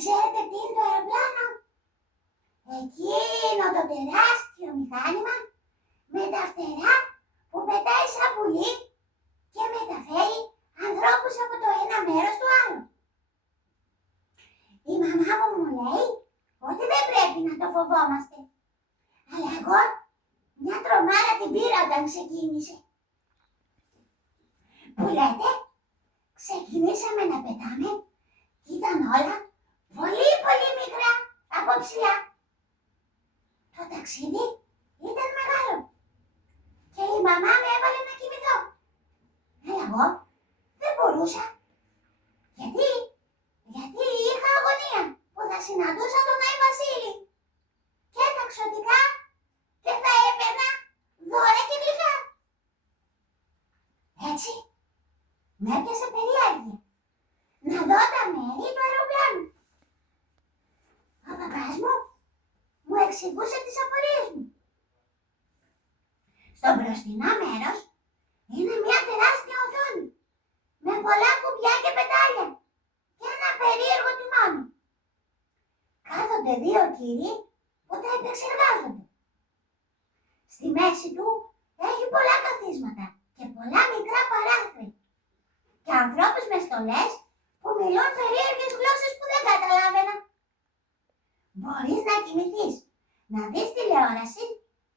Ξέρετε τι είναι το αεροπλάνο? Εκείνο το τεράστιο μηχάνημα με τα φτερά που πετάει σαν πουλί και μεταφέρει ανθρώπους από το ένα μέρος του άλλου. Η μαμά μου λέει ότι δεν πρέπει να το φοβόμαστε. Αλλά εγώ μια τρομάρα την πήρα όταν ξεκίνησε. Που λέτε, ξεκινήσαμε να πετάμε και ήταν όλα πολύ πολύ μικρά από ψηλά. Το ταξίδι ήταν μεγάλο και η μαμά με έβαλε να κοιμηθώ. Αλλά εγώ δεν μπορούσα. Γιατί είχα αγωνία που θα συναντούσα τον Άι Βασίλη και τα ξωτικά και θα έπαιρνα δώρα και γλυκά. Έτσι, με έπιασε περιέργεια να δω τα μέρη του αεροπλάνου. Ο παπάς μου εξηγούσε τις απορίες μου. Στο μπροστινό μέρος είναι μια τεράστια οθόνη με πολλά κουμπιά και πετάλια και ένα περίεργο τιμόνι. Κάθονται δύο κύριοι που τα επεξεργάζονται. Στη μέση του έχει πολλά καθίσματα και πολλά μικρά παράθυρα και ανθρώπους με στολές που μιλούν περίεργες γλώσσες που δεν καταλάβαινα. Μπορείς να κοιμηθείς, να δεις τηλεόραση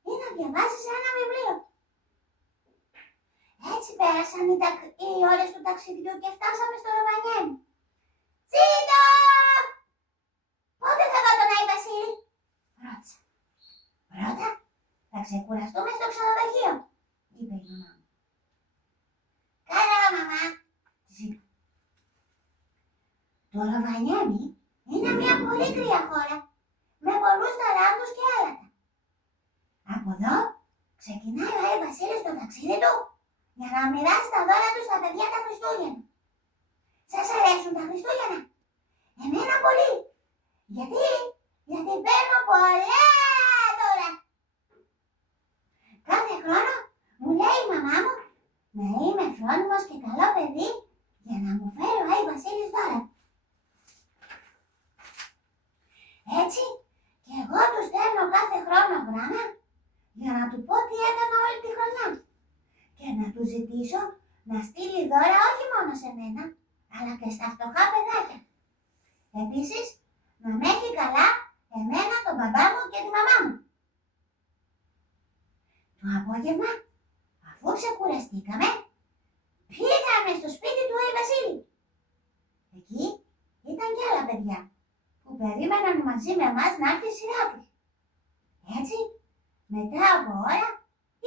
ή να διαβάσεις ένα βιβλίο. Έτσι πέρασαν οι ώρες του ταξιδιού και φτάσαμε στο Ροβανιέμι. Τσίτο! Πότε θα δω τον Άι Βασίλη? Ρώτησα. Πρώτα θα ξεκουραστούμε στο ξενοδοχείο, είπε η μαμά μου. Καλά, μαμά, της είπα. Το Ροβανιέμι είναι μια πολύ κρύα χώρα με πολλούς ταράνδους και άλατα. Από εδώ ξεκινάει ο Άι Βασίλης το ταξίδι του για να μοιράσει τα δώρα του στα παιδιά τα Χριστούγεννα. Σας αρέσουν τα Χριστούγεννα? Εμένα πολύ. Γιατί παίρνω πολλά δώρα. Κάθε χρόνο μου λέει η μαμά μου να είμαι φρόνιμος και καλό παιδί για να μου φέρει ο Άι Βασίλης δώρα. Έτσι και εγώ του στέλνω κάθε χρόνο γράμμα για να του πω τι έκανα όλη τη χρονιά και να του ζητήσω να στείλει δώρα όχι μόνο σε μένα, αλλά και στα φτωχά παιδάκια. Επίσης, να με έχει καλά εμένα, τον μπαμπά μου και τη μαμά μου. Το απόγευμα, αφού ξεκουραστήκαμε, πήγαμε στο σπίτι του Άι Βασίλη. Εκεί ήταν κι άλλα παιδιά που περίμεναν μαζί με εμάς να έρθει η σειρά τους. Έτσι, μετά από ώρα,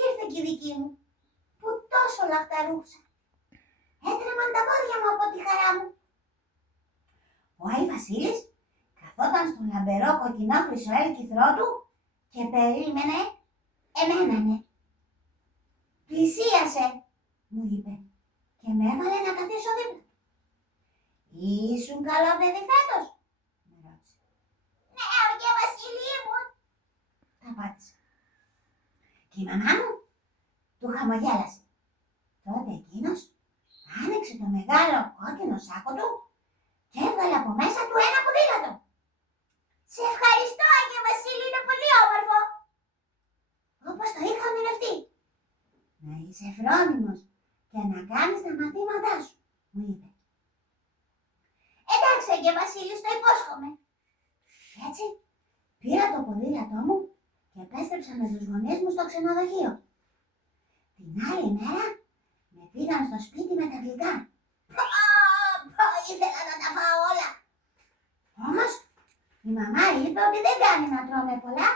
ήρθε και η δική μου, που τόσο λαχταρούσα. Έτρεμαν τα πόδια μου από τη χαρά μου. Ο Άι Βασίλης καθόταν στον λαμπερό κοκκινό χρυσό έλκυθρό του και περίμενε εμένα, ναι. Πλησίασε, μου είπε και με έβαλε να καθίσω δίπλα. Ήσουν καλό παιδί φέτος? Με ρώτησε. Ναι, ο Βασίλη μου, απάντησε. Και η μαμά μου του χαμογέλασε. Τότε εκείνος άνοιξε το μεγάλο κόκκινο σάκο του και έβγαλε από μέσα του ένα ποδήλατο. Σε ευχαριστώ, Άγιε Βασίλη, είναι πολύ όμορφο. Όπως το είχα ονειρευτεί. Να είσαι φρόνιμος και να κάνεις τα μαθήματά σου, μου είπε. Εντάξει, Άγιε Βασίλη, το υπόσχομαι. Έτσι, πήρα το ποδήλατό μου και επέστρεψα με τους γονείς μου στο ξενοδοχείο. Την άλλη μέρα με πήγαν στο σπίτι με τα γλυκά. Ήθελα να τα φάω όλα. Όμως η μαμά είπε ότι δεν κάνει να τρώμε πολλά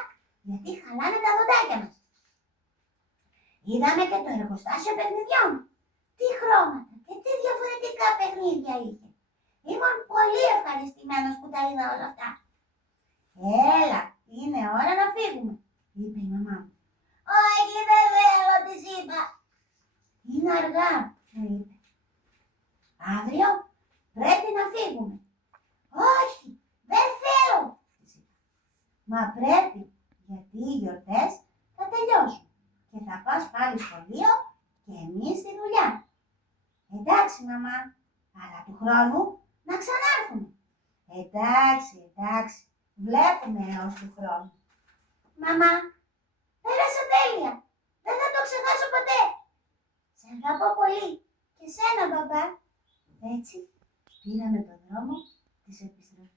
γιατί χαλάνε τα δοντάκια μας. Είδαμε και το εργοστάσιο παιχνιδιών. Τι χρώματα και τι διαφορετικά παιχνίδια είχε. Ήμουν πολύ ευχαριστημένος που τα είδα όλα αυτά. Έλα, είναι ώρα να φύγουμε, είπε η μαμά μου. Όχι, δεν θέλω, της είπα. Είναι αργά, μου είπε. Αύριο πρέπει να φύγουμε. Όχι, δεν θέλω, της είπα. Μα πρέπει, γιατί οι γιορτές θα τελειώσουν και θα πας πάλι σχολείο και εμείς στη δουλειά. Εντάξει, μαμά, αλλά του χρόνου να ξανάρθουμε. Εντάξει, βλέπουμε έως του χρόνου. Μαμά, πέρασα τέλεια, δεν θα το ξεχάσω ποτέ. Σε αγαπώ πολύ και σένα, μπαμπά. Έτσι, πήραμε τον δρόμο της επιστροφής.